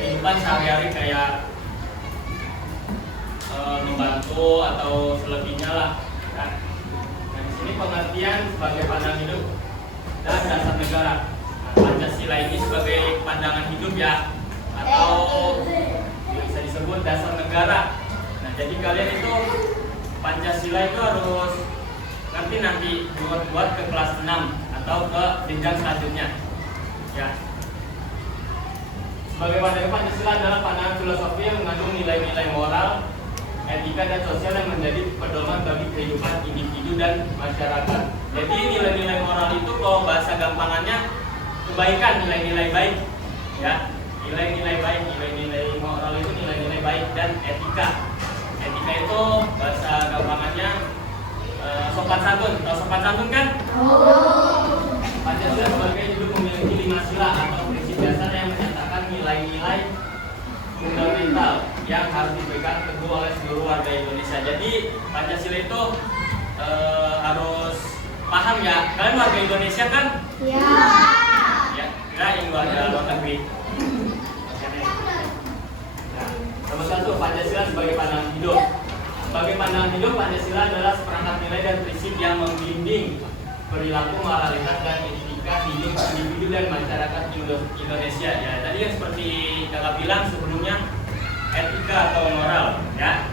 kehidupan sehari-hari kayak membantu atau selebihnya lah. Nah, di sini pengertian sebagai pandangan hidup dan dasar negara. Nah, Pancasila ini sebagai pandangan hidup ya, atau bisa disebut dasar negara. Nah, jadi kalian itu Pancasila itu harus ngerti nanti buat ke kelas 6 atau ke jenjang selanjutnya. Ya. Sebagai pandangan Pancasila adalah pandangan filosofi yang mengandung nilai-nilai moral, etika dan sosial yang menjadi pedoman bagi kehidupan individu dan masyarakat. Jadi nilai-nilai moral itu kalau bahasa gampangannya kebaikan, nilai-nilai baik, ya. Nilai-nilai baik, nilai-nilai moral itu nilai-nilai baik dan etika. Etika itu bahasa gampangannya sopan santun. Tahu sopan santun kan? Pancasila sebagai hidup memiliki 5 sila atau prinsip dasar yang menyatakan nilai-nilai fundamental yang harus dipegang teguh oleh seluruh warga Indonesia. Jadi Pancasila itu harus paham ya. Kalian warga Indonesia kan? Ya. Ya, kirain warga luar negeri. Nomor 1, Pancasila sebagai pandangan hidup. Sebagai pandangan hidup, Pancasila adalah seperangkat nilai dan prinsip yang membimbing perilaku, moralitas, dan etika hidup individu dan masyarakat Indonesia. Ya, tadi yang seperti kakak bilang sebelumnya, etika atau moral, ya.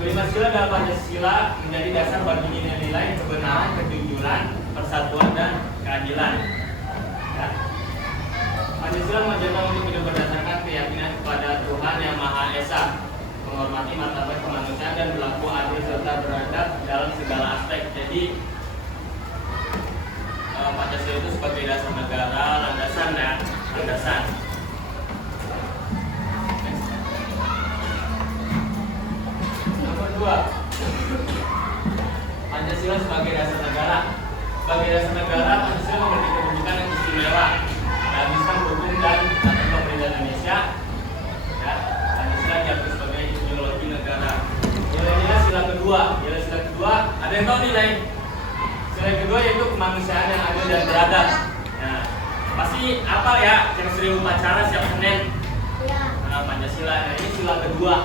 Kelima sila dalam Pancasila menjadi dasar bagi nilai-nilai kebenaran, kejujuran, persatuan, dan keadilan. Ya. Pancasila mengajarkan untuk hidup berdasarkan keyakinan kepada Tuhan Yang Maha Esa, menghormati martabat kemanusiaan dan berlaku adil serta beradab dalam segala aspek. Jadi Pancasila itu sebagai dasar negara, landasan ya, landasan. Nomor 2, Pancasila sebagai dasar negara. Sebagai dasar negara, Pancasila memiliki kedudukan yang istimewa dalam hukum dan aturan pemerintah Indonesia. Ya, Pancasila diakui sebagai ideologi negara. Nilai-nilai sila kedua, ada yang tahu nilai? Sila kedua yaitu kemanusiaan yang adil dan beradab. Nah, pasti apa ya yang sering upacara setiap Senin? Nah, Pancasila. Nah, ini sila kedua.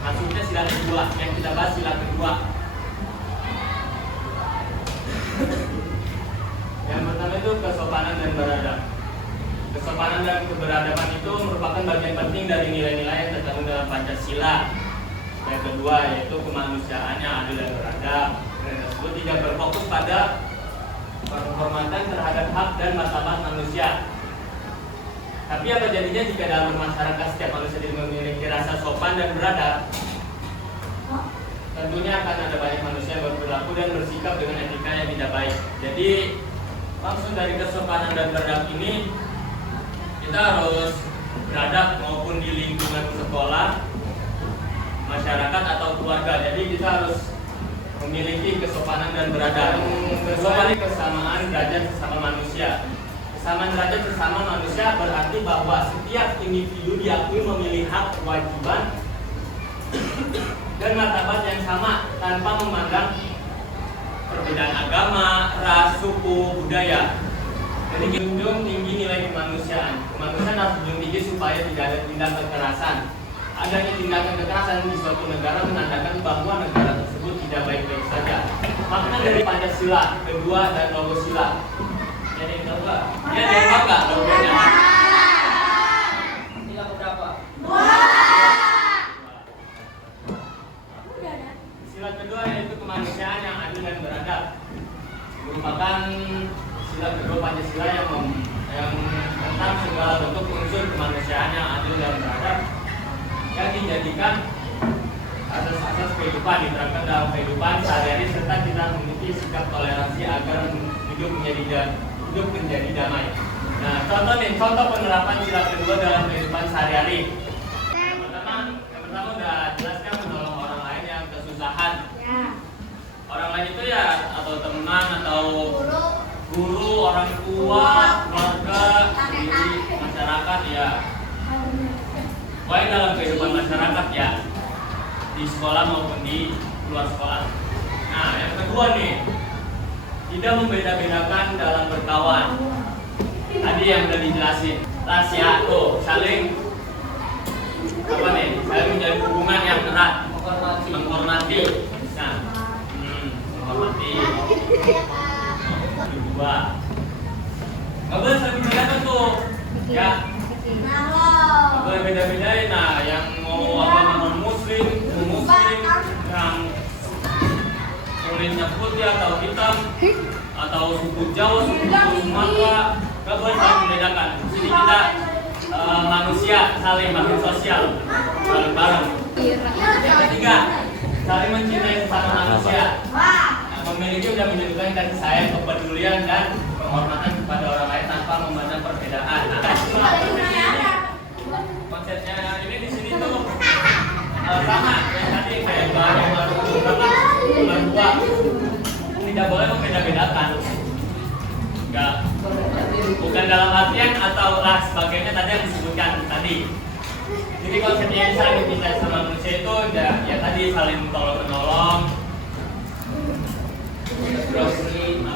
Maksudnya sila kedua yang kita bahas sila kedua. Yang pertama itu kesopanan dan beradab. Kesopanan dan keberadaban itu merupakan bagian penting dari nilai-nilai yang terkandung dalam Pancasila. Yang kedua yaitu kemanusiaan yang adil dan beradab. Nilai tersebut tidak berfokus pada penghormatan terhadap hak dan martabat manusia. Tapi apa jadinya jika dalam masyarakat setiap manusia tidak memiliki rasa sopan dan beradab? Tentunya akan ada banyak manusia yang berperilaku dan bersikap dengan etika yang tidak baik. Jadi maksud dari kesopanan dan beradab ini, kita harus beradab maupun di lingkungan sekolah, masyarakat atau keluarga. Jadi kita harus memiliki kesopanan dan beradab. Kesopanan kesamaan derajat sesama manusia. Kesamaan derajat sesama manusia berarti bahwa setiap individu diakui memiliki hak, kewajiban, dan martabat yang sama tanpa memandang perbedaan agama, ras, suku, budaya. Jadi junjung tinggi nilai kemanusiaan. Kemanusiaan harus junjung tinggi supaya tidak ada tindak kekerasan. Adanya tindakan kekerasan di suatu negara menandakan bahwa negara tersebut tidak baik-baik saja. Makna dari Pancasila kedua dan logo sila. Jadi tahu nggak? Ya, ada yang tahu nggak logonya? Sila berapa? Sila kedua yaitu kemanusiaan yang adil dan beradab. Merupakan sila kedua Pancasila yang tentang segala bentuk unsur kemanusiaan yang adil dan beradab yang dijadikan asas-asas kehidupan, diterapkan dalam kehidupan sehari-hari serta kita memiliki sikap toleransi agar hidup menjadi damai. Nah, contoh penerapan sila kedua dalam kehidupan sehari-hari. Yang pertama udah jelaskan menolong orang lain yang kesusahan. Orang lain itu ya atau teman atau guru, orang tua, keluarga, sendiri, masyarakat ya. Baik dalam kehidupan masyarakat ya, di sekolah maupun di luar sekolah. Nah, yang kedua nih, tidak membeda-bedakan dalam berkawan. Tadi yang udah dijelasin. Tas ya, tuh 1, saling apa nih? Saling menjalin hubungan yang erat, menghormati. Nah, menghormati. Kedua, nggak boleh saling membedakan tuh, ya. Nggak boleh beda-bedain. Nah, yang mau apa non muslim, yang kulitnya putih atau hitam, atau suku Jawa, suku Sumatera, nggak boleh saling membedakan. Jadi kita manusia saling makhluk sosial, bareng-bareng. Yang ketiga, saling mencintai sesama manusia. Memiliki sudah menunjukkan kasih sayang, kepedulian dan penghormatan kepada orang lain tanpa memandang perbedaan. Nah, konsepnya ini di sini tuh sama yang tadi kayak baru dua, tidak boleh membeda-bedakan. Enggak, bukan dalam artian atau lah sebagainya tadi yang disebutkan tadi. Jadi konsepnya yang saling mencintai sama manusia itu ya tadi saling tolong-menolong, terus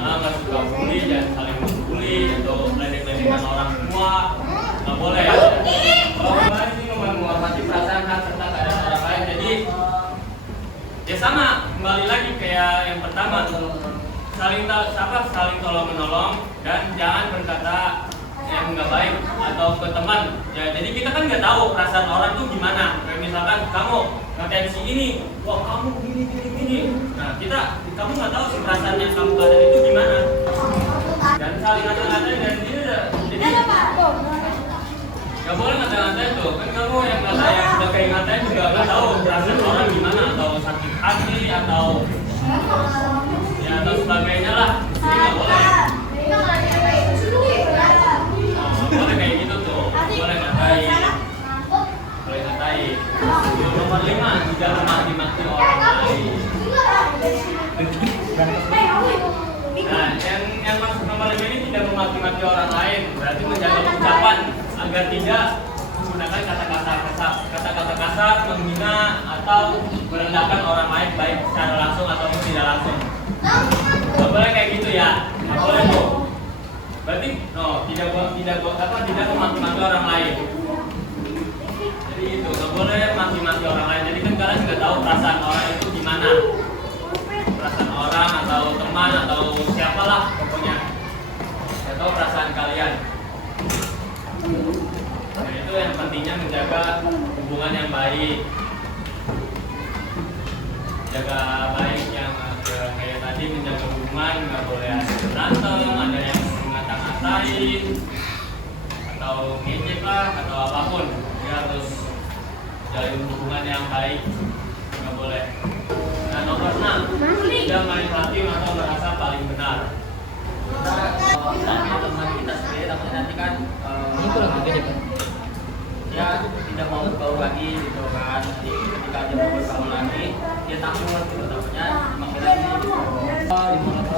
nggak suka bully, jangan saling membuli atau meledek-ledekan orang tua, nggak boleh. Kalau kemarin ini menghormati perasaan hak serta keadaan orang lain, jadi ya sama, kembali lagi kayak yang pertama, saling tolong menolong dan jangan berkata yang nggak baik atau ke teman. Ya jadi kita kan nggak tahu perasaan orang tuh gimana. Kayak misalkan kamu ngatain si ini, wah kamu gini. Nah kamu nggak tahu sih perasaan yang kamu keadaan itu gimana. Dan saling ngata-ngatain dan dia jadi nggak boleh ngata-ngatain tuh. Kan kamu yang udah kayak ngatain juga nggak tahu perasaan orang gimana, atau sakit hati atau sebagainya lah. Jadi nggak boleh. Boleh kayak gitu tuh, boleh ngatain. Nomor 5, tidak memaki-maki orang lain. Nah, yang masuk nomor 5 ini tidak memaki-maki orang lain, berarti menjaga ucapan agar tidak menggunakan kata-kata kasar, menghina atau merendahkan orang lain baik secara langsung ataupun tidak langsung. Nggak boleh kayak gitu ya, nggak boleh tuh. Berarti tidak memaki-maki orang lain. Jadi itu nggak boleh maki-maki orang lain. Jadi kan kalian nggak tahu perasaan orang itu gimana, perasaan orang atau teman atau siapalah pokoknya, nggak tahu perasaan kalian. Nah, itu yang pentingnya menjaga hubungan yang baik, jaga baik yang kayak tadi, menjaga hubungan, nggak boleh ada berantem, ada yang ngata-ngatain atau ngejek lah atau apapun. Ya harus jalin hubungan yang baik, nggak boleh. Nah, nomor 6, tidak main hakim atau merasa paling benar. Teman kita sendiri takutnya nanti kan ya tidak mau bergaul lagi gitu kan. Jadi ketika dia mau bergaul lagi, dia takut gitu, takutnya makin lagi gitu.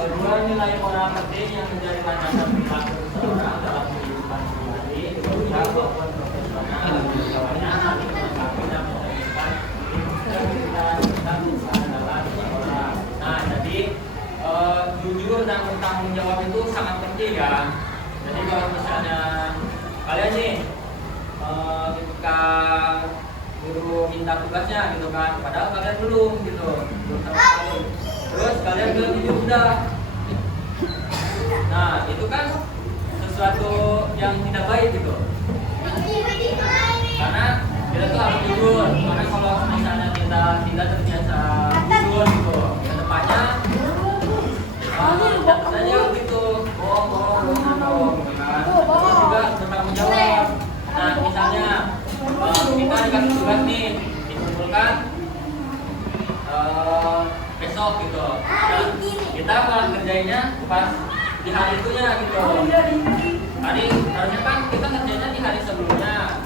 Dua, nilai moral penting yang menjadi landasan perilaku seseorang dalam kehidupan pribadi, sosial maupun profesional. Contohnya saling melengkapi dan mencerminkan integritas dan kesadaran seseorang. Nah, jadi jujur dan bertanggung jawab itu sangat penting ya. Jadi kalau misalnya kalian nih ketika guru minta tugasnya gitu kan, padahal kalian belum gitu, terus kalian bilang ini udah. Nah itu kan sesuatu yang tidak baik gitu, karena kita tuh harus jujur. Karena kalau misalnya kita tidak terbiasa jujur gitu, kedepannya dapat aja gitu, bohong gitu kan. Terus juga bertanggung jawab. Nah misalnya kita dikasih tugas nih, dikumpulkan besok gitu. Nah, kita malah kerjainnya pas di hari itunya gitu. Harusnya kan kita kerjanya di hari sebelumnya.